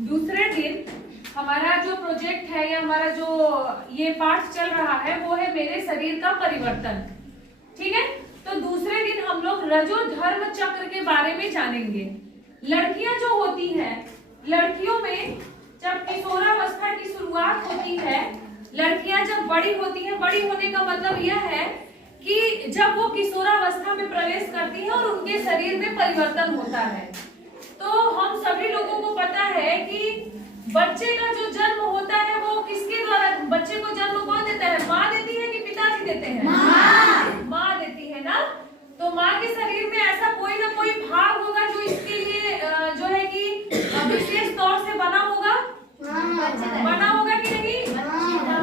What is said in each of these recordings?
दूसरे दिन हमारा जो प्रोजेक्ट है या हमारा जो ये पाठ चल रहा है वो है मेरे शरीर का परिवर्तन। ठीक है, तो दूसरे दिन हम लोग रजो धर्म चक्र के बारे में जानेंगे। लड़कियां जो होती हैं, लड़कियों में जब किशोरावस्था की शुरुआत होती है, लड़कियां जब बड़ी होती हैं, बड़ी होने का मतलब यह है कि जब वो किशोरावस्था में प्रवेश करती हैं और उनके शरीर में परिवर्तन होता है। तो हम सभी लोगों को पता है कि बच्चे का जो जन्म होता है वो किसके द्वारा, बच्चे को जन्म कौन देता है? माँ देती है कि पिताजी देते हैं? माँ देती है ना। तो माँ के शरीर में ऐसा कोई ना कोई भाग होगा जो इसके लिए जो है कि विशेष तौर से बना होगा। बना होगा कि नहीं?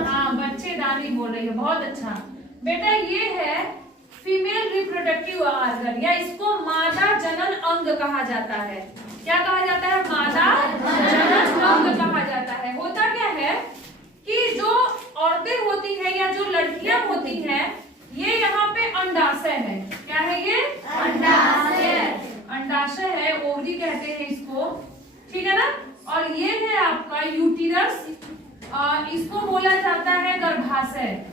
हाँ, बच्चेदानी बोल रही है, बहुत अच्छा बेटा। ये है फीमेल रिप्रोडक्टिव ऑर्गन, या इसको मादा जनन अंग कहा जाता है। क्या कहा जाता है? मादा जनन अंग कहा जाता है। होता क्या है कि जो औरतें होती हैं या जो लड़कियां होती हैं, ये यहाँ पे अंडाशय है। क्या है ये? अंडाशय। अंडाशय है, ओवरी कहते हैं इसको, ठीक है ना। और ये है आपका यूटिरस, इसको बोला जाता है गर्भाशय।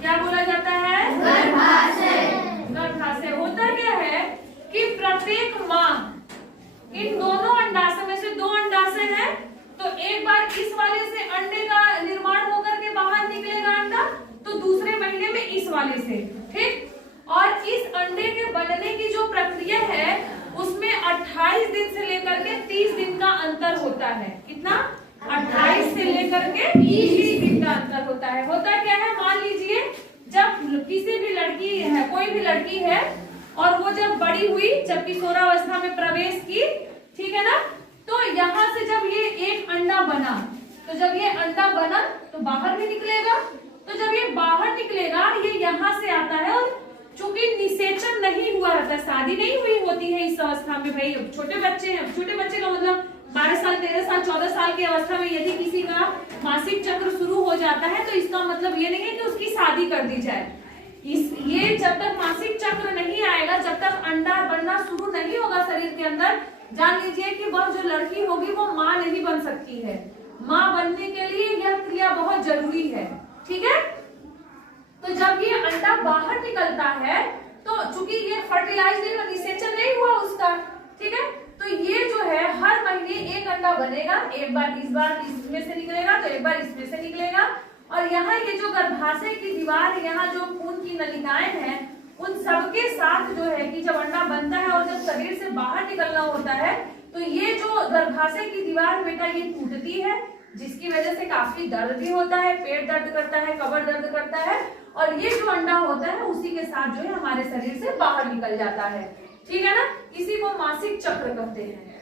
क्या बोला जाता है? गर्भाशय। गर्भाशय। होता क्या है कि प्रत्येक माँ इन दोनों अंडाशय में से दो अंडाशय है, तो एक बार इस वाले से अंडे का निर्माण होकर के बाहर निकलेगा अंडा, तो दूसरे महीने में इस वाले से, ठीक। और इस अंडे के बनने की जो प्रक्रिया है उसमें 28 दिन से लेकर के 30 दिन का अंतर होता है। कितना? 28 से लेकर के 30 दिन का अंतर होता है। होता क्या है, मान लीजिए जब किसी भी लड़की है, कोई भी लड़की है, और वो जब बड़ी हुई, जब किशोरावस्था में प्रवेश की, ठीक है ना, तो यहाँ से जब ये एक अंडा बना, तो जब ये अंडा बना तो बाहर भी निकलेगा, तो जब ये बाहर निकलेगा ये यहाँ से आता है, और चूंकि निषेचन नहीं हुआ रहता, शादी नहीं हुई होती है इस अवस्था में, भाई छोटे बच्चे हैं, छोटे बच्चे का मतलब 12 साल 13 साल 14 साल की अवस्था में यदि किसी का मासिक चक्र शुरू हो जाता है, तो इसका मतलब ये नहीं है कि उसकी शादी कर दी जाए। ये जब तक मासिक चक्र नहीं आएगा, जब तक अंडा बनना शुरू नहीं होगा शरीर के अंदर, जान लीजिए कि वह जो लड़की होगी वो माँ नहीं बन सकती है। माँ बनने के लिए यह क्रिया बहुत जरूरी है, ठीक है। तो जब ये अंडा बाहर निकलता है, तो चूंकि ये फर्टिलाइज नहीं हुआ, निषेचन नहीं हुआ उसका, ठीक है, तो ये जो है हर महीने एक अंडा बनेगा, एक बार इसमें से निकलेगा, तो एक बार इसमें से निकलेगा। और यहाँ ये जो गर्भाशय की दीवार है, यहाँ जो खून की नलिकाएं हैं, उन सबके साथ जो है कि जब अंडा बनता है और जब शरीर से बाहर निकलना होता है, तो ये जो गर्भाशय की दीवार बेटा ये टूटती है, जिसकी वजह से काफी दर्द भी होता है, पेट दर्द करता है, कमर दर्द करता है, और ये जो अंडा होता है उसी के साथ जो है हमारे शरीर से बाहर निकल जाता है, ठीक है ना। इसी को मासिक चक्र कहते हैं।